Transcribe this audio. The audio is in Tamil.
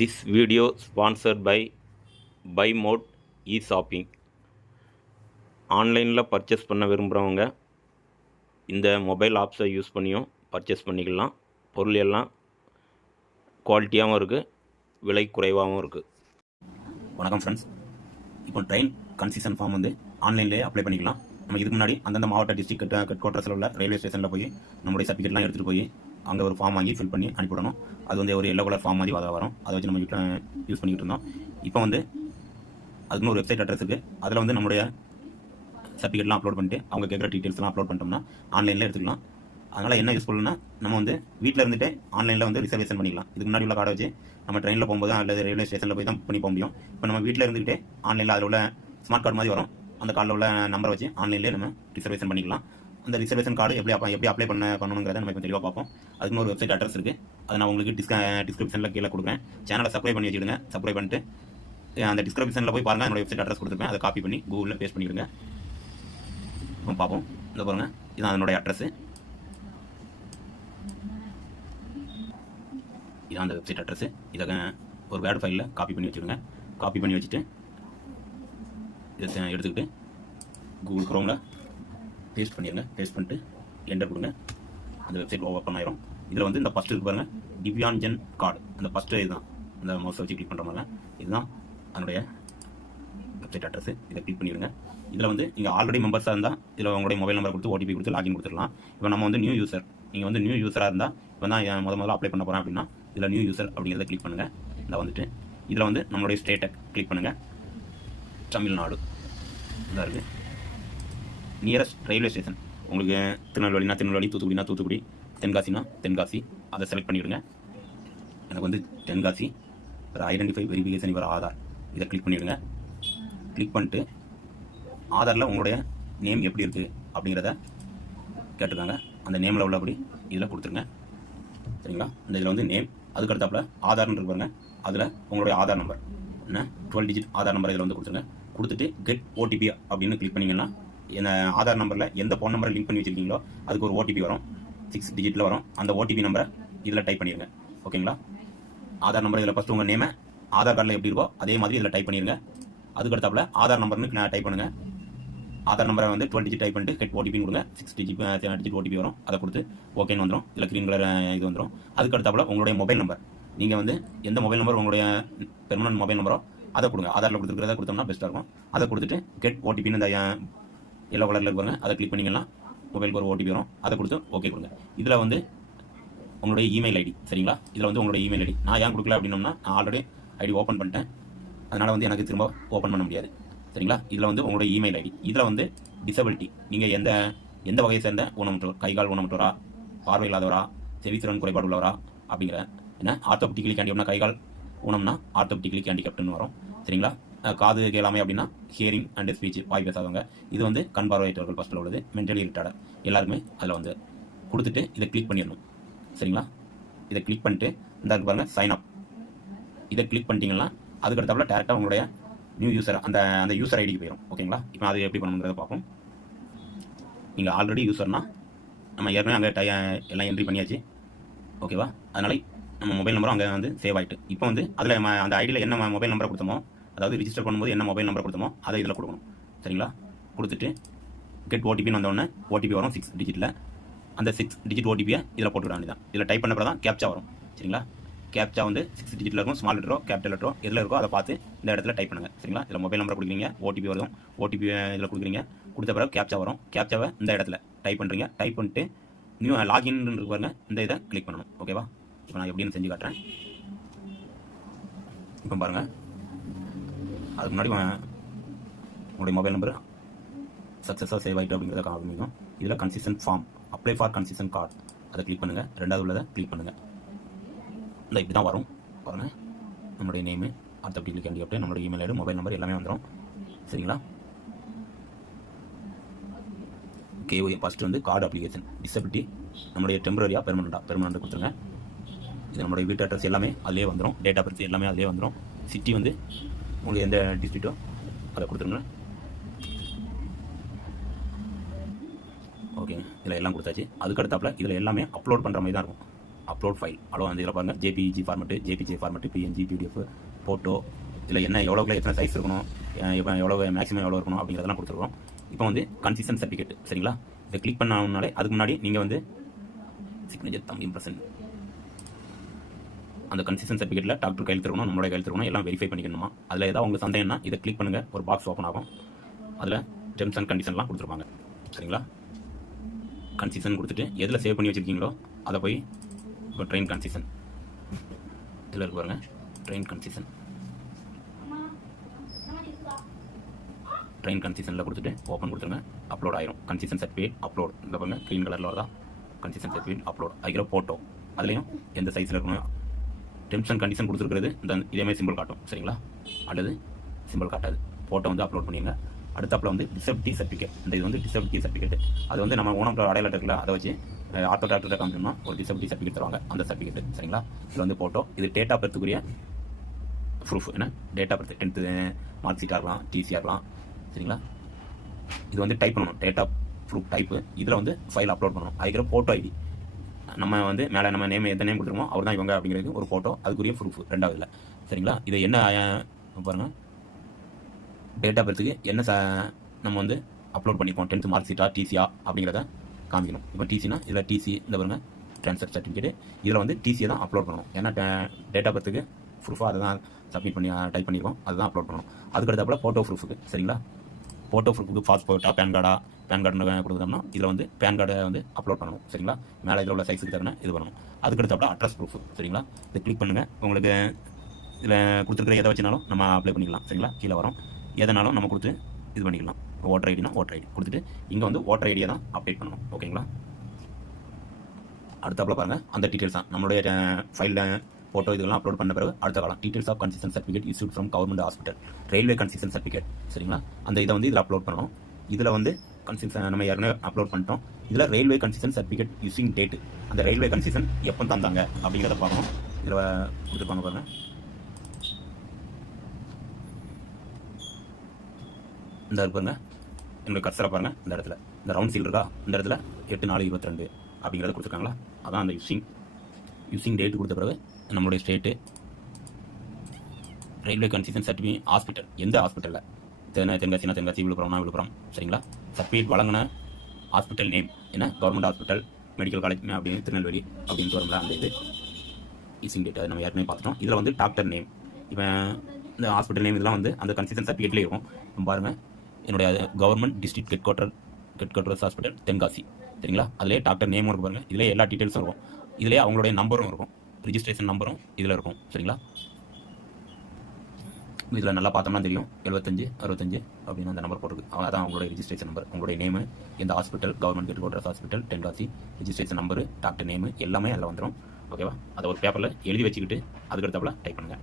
This video sponsored by BuyMode e-shopping. ஆன்லைனில் பர்ச்சேஸ் பண்ண விரும்புகிறவங்க இந்த மொபைல் ஆப்ஸை யூஸ் பண்ணியும் பர்ச்சேஸ் பண்ணிக்கலாம். பொருள் எல்லாம் குவாலிட்டியாகவும் இருக்குது, விலை குறைவாகவும் இருக்குது. வணக்கம் ஃப்ரெண்ட்ஸ். இப்போ ட்ரெயின் கன்செஷன் ஃபார்ம் வந்து ஆன்லைன்லேயே அப்ளை பண்ணிக்கலாம். நம்ம இதுக்கு முன்னாடி அந்தந்த மாவட்ட டிஸ்ட்ரிக்ட் ஹெட் குவார்ட்டர்ஸில் உள்ள ரயில்வே ஸ்டேஷனில் போய் நம்மளுடைய சர்டிஃபிகேட்லாம் எடுத்துகிட்டு போய் அங்கே ஒரு ஃபார்ம் வாங்கி ஃபில் பண்ணி அனுப்பிவிடணும். அது வந்து ஒரு எல்லோ கலர் ஃபார்ம் மாதிரி வரும். அதை வச்சு நம்ம வீட்டில் யூஸ் பண்ணிக்கிட்டு இருந்தோம். இப்போ வந்து அதுக்குன்னு ஒரு வெப்சைட் அட்ரஸ் இருக்குது. அதில் வந்து நம்மளுடைய சர்டிஃபிகேட்லாம் அப்லோட் பண்ணிட்டு அவங்க கேட்குற டீட்டெயில்ஸ்லாம் அப்லோட் பண்ணிட்டோம்னா ஆன்லைனில் எடுத்துக்கலாம். அதனால் என்ன யூஸ்ஃபுல்னா, நம்ம வந்து வீட்டில் இருந்துகிட்டே ஆன்லைனில் வந்து ரிசர்வேஷன் பண்ணிக்கலாம். இதுக்கு முன்னாடி உள்ள கார்டை வச்சு நம்ம ட்ரெயினில் போகும்போது அல்லது ரயில்வே ஸ்டேஷனில் போய் தான் பண்ணி போக முடியும். இப்போ நம்ம வீட்டில் இருந்துகிட்டே ஆன்லைனில் அதில் உள்ள ஸ்மார்ட் கார்டு மாதிரி வரும். அந்த கார்டில் உள்ள நம்பரை வச்சு ஆன்லைன்லேயே நம்ம ரிசர்வேஷன் பண்ணிக்கலாம். அந்த ரிசர்வேஷன் கார்டு எப்படி அப்ளை பண்ணணுங்கிறத நம்ம இப்போ தெளிவாக பார்ப்போம். அதுக்கு ஒரு வெப்சைட் அட்ரஸ் இருக்குது. அதை நான் உங்களுக்கு டிஸ்கிரிப்ஷனில் கீழே கொடுக்குறேன். சேனலை சப்ஸ்கிரைப் பண்ணி வச்சுடுங்க. சப்ஸ்கிரைப் பண்ணிட்டு அந்த டிஸ்கிரிப்ஷனில் போய் பாருங்கள். என்னோட வெப்சைட் அட்ரஸ் கொடுத்துருப்பேன். அதை காப்பி பண்ணி கூகுளில் பேஸ்ட் பண்ணிவிடுங்க. பார்ப்போம். இந்த பாருங்கள், இதுதான் அதனுடைய அட்ரஸ். இதான் அந்த வெப்சைட் அட்ரஸ். இதை ஒரு வேர்டு ஃபைலில் காப்பி பண்ணி வச்சுடுங்க. காப்பி பண்ணி வச்சுட்டு இதை எடுத்துக்கிட்டு கூகுள் குரோமில் பேஸ்ட் பண்ணிடுங்க. பேஸ்ட் பண்ணிட்டு என்டர் கொடுங்க. அந்த வெப்சைட் ஓப்பன் ஆயிரும். இதில் வந்து இந்த ஃபஸ்ட்டு இருக்கு பாருங்கள், திவ்யாஞ்சன் கார்டு. அந்த ஃபஸ்ட்டு இதுதான் அந்த மவுஸை வச்சு கிளிக் பண்ணுற மாதிரி இதுதான் அதனுடைய வெப்சைட் அட்ரஸ். இதை கிளிக் பண்ணிடுங்க. இதில் வந்து நீங்கள் ஆல்ரெடி மெம்பர்ஸாக இருந்தால் இதில் உங்களுடைய மொபைல் நம்பர் கொடுத்து ஓடிபி கொடுத்து லாகின் கொடுத்துடலாம். இப்போ நம்ம வந்து நியூ யூசர், நீங்கள் வந்து நியூ யூஸராக இருந்தால் இப்போ தான் முதல்ல அப்ளை பண்ண போகிறேன் அப்படின்னா இதில் நியூ யூசர் அப்படிங்கிறத கிளிக் பண்ணுங்கள். இதில் வந்துட்டு இதில் வந்து நம்மளுடைய ஸ்டேட்டை கிளிக் பண்ணுங்கள். தமிழ்நாடு இதாக இருக்குது. நியரஸ்ட் ரயில்வே ஸ்டேஷன் உங்களுக்கு திருநெல்வேலினா திருநெல்வேலி, தூத்துக்குடினா தூத்துக்குடி, தென்காசினா தென்காசி, அதை செலக்ட் பண்ணிவிடுங்க. எனக்கு வந்து தென்காசி. ஒரு ஐடென்டிஃபை வெரிஃபிகேஷன் இவர் ஆதார், இதை கிளிக் பண்ணிவிடுங்க. கிளிக் பண்ணிட்டு ஆதாரில் உங்களுடைய நேம் எப்படி இருக்குது அப்படிங்கிறத கேட்டுருக்காங்க. அந்த நேமில் உள்ளபடி இதில் கொடுத்துருங்க. சரிங்களா? இந்த இதில் வந்து நேம், அதுக்கடுத்தாப்பில் ஆதார்னு இருப்பாருங்க. அதில் உங்களுடைய ஆதார் நம்பர் என்ன 12 டிஜிட் ஆதார் நம்பர் இதில் வந்து கொடுத்துருங்க. கொடுத்துட்டு கெட் ஓடிபி அப்படின்னு கிளிக் பண்ணிங்கன்னா என்ன ஆதார் நம்பரில் எந்த ஃபோன் நம்பரை லிங்க் பண்ணி வச்சுருக்கீங்களோ அதுக்கு ஒரு ஓடிபி வரும். 6 டிஜிட்டில் வரும். அந்த ஓடிபி நம்பரை இதில் டைப் பண்ணிடுங்க. ஓகேங்களா? ஆதார் நம்பர் இதில் ஃபஸ்ட்டு உங்கள் நேமை ஆதார் கார்டில் எப்படி இருக்கோ அதே மாதிரி இதில் டைப் பண்ணிடுங்க. அதுக்கடுத்தாப்பில் ஆதார் நம்பர்னு டைப் பண்ணுங்கள். ஆதார் நம்பரை வந்து 12 டிஜிட் டைப் பண்ணிட்டு கெட் ஓடிபின்னு கொடுங்க. 6 டிஜிட் ஓடிபி வரும். அதை கொடுத்து ஓகேன்னு வந்துடும். இதில் க்ரீன் கலர் இது வந்துடும். அதுக்கடுத்தாப்பில் உங்களுடைய மொபைல் நம்பர், நீங்கள் வந்து எந்த மொபைல் நம்பர் உங்களுடைய பெர்மனன்ட் மொபைல் நம்பரோ அதை கொடுங்க. ஆதாரில் கொடுத்துருக்கிறத கொடுத்தோம்னா பெஸ்ட்டாக இருக்கும். அதை கொடுத்துட்டு கெட் ஓடிபின்னு இந்த எல்லோ கலரில் இருப்பாங்க, அதை கிளிக் பண்ணிங்கன்னா மொபைலுக்கு ஒரு ஓடிபி வரும். அதை கொடுத்து ஓகே கொடுங்க. இதில் வந்து உங்களுடைய இமெயில் ஐடி, சரிங்களா? இதில் வந்து உங்களுடைய இமெயில் ஐடி நான் ஏன் கொடுக்கல அப்படின்னோம்னா, நான் ஆல்ரெடி ஐடி ஓப்பன் பண்ணிட்டேன். அதனால் வந்து எனக்கு திரும்ப ஓப்பன் பண்ண முடியாது. சரிங்களா? இதில் வந்து உங்களுடைய இமெயில் ஐடி. இதில் வந்து டிசபிலிட்டி, நீங்கள் எந்த வகையை சேர்ந்த ஊனமுற்றோர், கைகால் ஊனமுற்றோரா, பார்வை இல்லாதவரா, செவித்திறன் குறைபாடு உள்ளவரா அப்படிங்கிற என்ன ஆர்த்தோபெடிக்கலி ஹேண்டிகப்னா கைகால் ஊனம்னா ஆர்த்தோபெடிக்கலி ஹேண்டிகப்ட்னு வரும். சரிங்களா? காது கேளாமை அப்படின்னா ஹியரிங் அண்ட் ஸ்பீச், வாய் பேசாதவங்க. இது வந்து கண் பார்வையற்றவர்கள் ஃபஸ்ட்டில் உள்ளது. மென்டலி ரிட்டார்டட் எல்லாருமே அதில் வந்து கொடுத்துட்டு இதை கிளிக் பண்ணிடணும். சரிங்களா? இதை கிளிக் பண்ணிட்டு இந்த பாருங்கள் சைன் அப், இதை கிளிக் பண்ணிட்டீங்கன்னா அதுக்கடுத்தாப்புல டேரெக்டாக உங்களுடைய நியூ யூசர் அந்த யூசர் ஐடிக்கு போயிடும். ஓகேங்களா? இப்போ அது எப்படி பண்ணணுங்கிறத பார்ப்போம். நீங்கள் ஆல்ரெடி யூசர்னா நம்ம ஏற்கனவே அங்கே எல்லாம் என்ட்ரி பண்ணியாச்சு. ஓகேவா? அதனால் நம்ம மொபைல் நம்பரும் அங்கே வந்து சேவ் ஆகிட்டு இப்போ வந்து அதில் அந்த ஐடியில் என்ன மொபைல் நம்பரை கொடுத்தோமோ, அதாவது ரிஜிஸ்டர் பண்ணும்போது என்ன மொபைல் நம்பர் கொடுத்தோமோ அதை இதில் கொடுக்கணும். சரிங்களா? கொடுத்துட்டு கெட் ஓடிபின்னு வந்தோடனே ஓடிபி வரும் 6 டிஜிட்டில். அந்த 6 டிஜிட் ஓடிபியை இதில் போட்டுவிட வேண்டியதான். இதில் டைப் பண்ண தான் கேப்ச்சா வரும். சரிங்களா? கேப்ச்சா வந்து 6 டிஜிட்டில் இருக்கும். ஸ்மால் லெட்டரோ கேபிட்டல் லெட்டரோ எதில் இருக்கோ அதை பார்த்து இந்த இடத்துல டைப் பண்ணுங்கள். சரிங்களா? இதில் மொபைல் நம்பர் கொடுக்குறீங்க, ஓடிபி வரும். ஓடிபி இதில் கொடுக்குறீங்க. கொடுத்த பிறகு கேப்ச்சா வரும். கேப்ச்சாவை இந்த இடத்துல டைப் பண்ணுறீங்க. டைப் பண்ணிட்டு நியூ லாகின் பாருங்க, இந்த இதை கிளிக் பண்ணணும். ஓகேவா? இப்போ நான் எப்படின்னு செஞ்சு காட்டுறேன். இப்போ பாருங்கள், அதுக்கு முன்னாடி உங்களுடைய மொபைல் நம்பர் சக்ஸஸாக சேவ் ஆகிட்டு அப்படிங்கிறத காமிக்கும். இதில் concession form, apply for concession card, அதை கிளிக் பண்ணுங்கள். ரெண்டாவது உள்ளதை கிளிக் பண்ணுங்கள். இந்த இப்படி தான் வரும் பாருங்கள். நம்மளுடைய நேமு, ஆர்த்தோபெடிக்கலி ஹேண்டிகப்ட், நம்மளுடைய இமெயில் ஐடி, மொபைல் நம்பர் எல்லாமே வந்துடும். சரிங்களா? ஓகே. ஃபஸ்ட்டு வந்து கார்டு அப்ளிகேஷன், டிசபிலிட்டி, நம்மளுடைய டெம்பரரியாக பெர்மனெண்ட்டாக கொடுத்துருங்க. இது நம்மளுடைய வீட்டு அட்ரஸ் எல்லாமே அதிலே வந்துடும். டேட் ஆஃப் பர்த் எல்லாமே அதிலே வந்துடும். சிட்டி வந்து உங்களுக்கு எந்த டிஸ்ட்ரிக்ட்டோ அதை கொடுத்துருங்க. ஓகே. இதில் எல்லாம் கொடுத்தாச்சு. அதுக்கடுத்தாப்பில் இதில் எல்லாமே அப்லோட் பண்ணுற மாதிரி தான் இருக்கும். அப்லோட் ஃபைல் அவ்வளோ வந்து இதில் பாருங்கள் JPG format JPJ format PNG PDF photo இதில் என்ன எவ்வளோக்குள்ள எத்தனை சைஸ் இருக்கணும் இப்போ எவ்வளோ மேக்ஸிமம் எவ்வளோ இருக்கணும் அப்படிங்கிறதெல்லாம் கொடுத்துருக்கோம். இப்போ வந்து கன்சிஸ்டன்ட் சர்டிஃபிகேட் சரிங்களா. இதை கிளிக் பண்ணாலே அதுக்கு முன்னாடி நீங்கள் வந்து சிக்னேச்சர் தம் இம்ப்ரெஷன் அந்த கன்சிஸ்டன்ட் சர்டிஃபிகேட்டில் டாக்டர் கையெழுத்து இருக்கணும், நம்மளோட கையெழுத்து இருக்கணும், எல்லாம் வெரிஃபை பண்ணிக்கணுமா. அதில் ஏதாவது உங்களுக்கு சந்தேகம்னா இதை கிளிக் பண்ணுங்கள், ஒரு பாக்ஸ் ஓப்பன் ஆகும். அதில் டெர்ம்ஸ் அண்ட் கண்டிஷன்லாம் கொடுத்துருப்பாங்க சரிங்களா. கன்சிஷன் கொடுத்துட்டு எதில் சேவ் பண்ணி வச்சுருக்கீங்களோ அதை போய் இப்போ ட்ரெயின் கன்சிஷன் இதில் இருக்கு பாருங்கள். ட்ரெயின் கன்சிஷனில் கொடுத்துட்டு ஓப்பன் கொடுத்துருங்க. அப்லோட் ஆயிரும். கன்சிஷன் சர்டிஃபிகேட் அப்லோட் இந்த பாருங்க க்ரீன் கலரில் வரதா கன்சிஷன் சர்டிஃபிகேட் அப்லோட் ஆகிற ஃபோட்டோ அதுலேயும் எந்த சைஸில் இருக்கணும். டெர்ம்ஸ் அண்ட் கண்டிஷன் கொடுத்துருக்கிறது இந்த இதேமாதிரி சிம்பிள் காட்டும் சரிங்களா, அல்லது சிம்பிள் காட்டாது. ஃபோட்டோ வந்து அப்லோட் பண்ணிடுங்க. அடுத்தாப்பில் வந்து டிசபிலிட்டி சர்டிஃபிகேட். இந்த இது வந்து டிசபிலிட்டி சர்டிஃபிகேட். அது வந்து நம்ம ஊனமுற்ற அடையாளம் இருக்குல்ல, அதை வச்சு ஆர்த்தோ டாக்டர் காமிச்சோம்னா ஒரு டிசபிலிட்டி சர்டிஃபிகேட் தருவாங்க. அந்த சர்டிஃபிகேட் சரிங்களா. இதில் வந்து ஃபோட்டோ இது டேட் ஆஃப் பர்த்துக்குரிய ப்ரூஃப். ஏன்னா date of birth 10th mark ஷீட்டாக இருக்கலாம், டிசியாக இருக்கலாம் சரிங்களா. இது வந்து டைப் பண்ணணும், டேட் ஆஃப் ப்ரூஃப் டைப்பு. இதில் வந்து ஃபைல் அப்லோட் பண்ணணும். அதுக்கிற ஃபோட்டோ ஐடி நம்ம வந்து மேலே நம்ம நேம் எந்த நேம் கொடுத்துருமோ அவர் தான் இவங்க அப்படிங்கிறது ஒரு ஃபோட்டோ, அதுக்குரிய ப்ரூஃப் ரெண்டாவதுல சரிங்களா. இதை என்ன பாருங்கள், டேட் ஆஃப் பர்த்துக்கு என்ன நம்ம வந்து அப்லோட் பண்ணிப்போம், 10th மார்க் ஷீட்டா டிசியா அப்படிங்கிறத காமிக்கணும். இப்போ டிசினா இதில் டிசி இந்த பாருங்க ட்ரான்ஸ்ஃபர் சர்டிஃபிகேட். இதில் வந்து டிசியை தான் அப்லோட் பண்ணணும். ஏன்னா டேட் ஆஃப் பர்த்துக்கு ப்ரூஃபாக அதை தான் சப்மிட் பண்ணி டைப் பண்ணிடுவோம், அதுதான் அப்லோட் பண்ணணும். அதுக்கடுத்தாப்புல ஃபோட்டோ ப்ரூஃபுக்கு சரிங்களா. ஃபோட்டோ ப்ரூஃபுக்கு பாஸ்போர்ட்டா பேன் கார்டுன்னு கொடுத்தோம்னா இதில் வந்து பேன் கார்டை வந்து அப்லோட் பண்ணணும் சரிங்களா. மேலே இதில் உள்ள சைஸுக்கு தகுந்த இது பண்ணணும். அதுக்கடுத்தாப்புல அட்ரஸ் ப்ரூஃப் சரிங்களா. இதை கிளிக் பண்ணுங்கள். உங்களுக்கு இதில் கொடுத்துருக்குற எதை வச்சுனாலும் நம்ம அப்ளை பண்ணிக்கலாம் சரிங்களா. கீழே வரும் எதனாலும் நம்ம கொடுத்து இது பண்ணிக்கலாம். ஓட்டர் ஐடினா ஓட்டர் ஐடி கொடுத்துட்டு இங்கே வந்து ஓட்டர் ஐடியை தான் அப்டேட் பண்ணணும் ஓகேங்களா. அடுத்தாப்புல பாருங்கள் அந்த டீட்டெயில்ஸ் தான் நம்மளுடைய ஃபைலில் ஃபோட்டோ இதெல்லாம் அப்லோட் பண்ண பிறகு அடுத்த காலம் details of concession certificate issued from government hospital railway concession certificate சரிங்களா. அந்த இதை வந்து இதில் அப்லோட் பண்ணணும். இதில் வந்து கன்சிஷன் நம்ம ஏற்கனவே அப்லோட் பண்ணிட்டோம். இதில் railway concession certificate using date அந்த ரயில்வே கன்சிஷன் எப்போ தந்தாங்க அப்படிங்கிறத பார்க்கணும். இதில் கொடுத்துருப்பாங்க பாருங்கள். இந்த இருப்பாங்க என்னோட கர்சரை பாருங்கள். இந்த இடத்துல இந்த ரவுண்ட் சீல் இருக்கா, இந்த இடத்துல 8/4/22 அப்படிங்கிறத கொடுத்துருக்காங்களா. அதான் அந்த யூசிங் டேட்டு கொடுத்த பிறகு நம்மளுடைய state railway concession certificate hospital எந்த ஹாஸ்பிட்டலில் தென்காசினா தென்காசி, விழுப்புரம் சரிங்களா. சர்டிஃபிகேட் வழங்கின ஹாஸ்பிட்டல் நேம் என்ன கவர்மெண்ட் ஹாஸ்பிட்டல் மெடிக்கல் காலேஜ் அப்படின்னு திருநெல்வேலி அப்படின்னு வரும்ல அந்த இது யூசிங் டேட் நம்ம ஏற்கனவே பார்த்துட்டோம். இதில் வந்து டாக்டர் நேம் இப்போ இந்த ஹாஸ்பிட்டல் நேம் இதெல்லாம் வந்து அந்த கன்சிஷன் சர்டிஃபிகேட்லேயே இருக்கும். பாருங்கள் என்னுடைய government district head quarters hospital Tenkasi சரிங்களா. அதிலே டாக்டர் நேமும் இருக்கும் பாருங்கள். இதிலே எல்லா டீட்டெயில்ஸும் இருக்கும். இதிலே அவங்களுடைய நம்பரும் இருக்கும், ரிஜிஸ்ட்ரேஷன் நம்பரும் இதில் இருக்கும் சரிங்களா. இதில் நல்லா பார்த்தோம்னா தெரியும் 75 65 அப்படின்னு அந்த நம்பர் போட்டுருக்கு. அதான் அவங்களுடைய ரிஜிஸ்ட்ரேஷன் நம்பர், உங்களுடைய நேமு, எந்த hospital government head quarters hospital Tenkasi, registration number, doctor name எல்லாமே அதில் வந்துடும் ஓகேவா. அதை ஒரு பேப்பரில் எழுதி வச்சுக்கிட்டு அதுக்கடுத்தாப்புல டைப் பண்ணுங்கள்.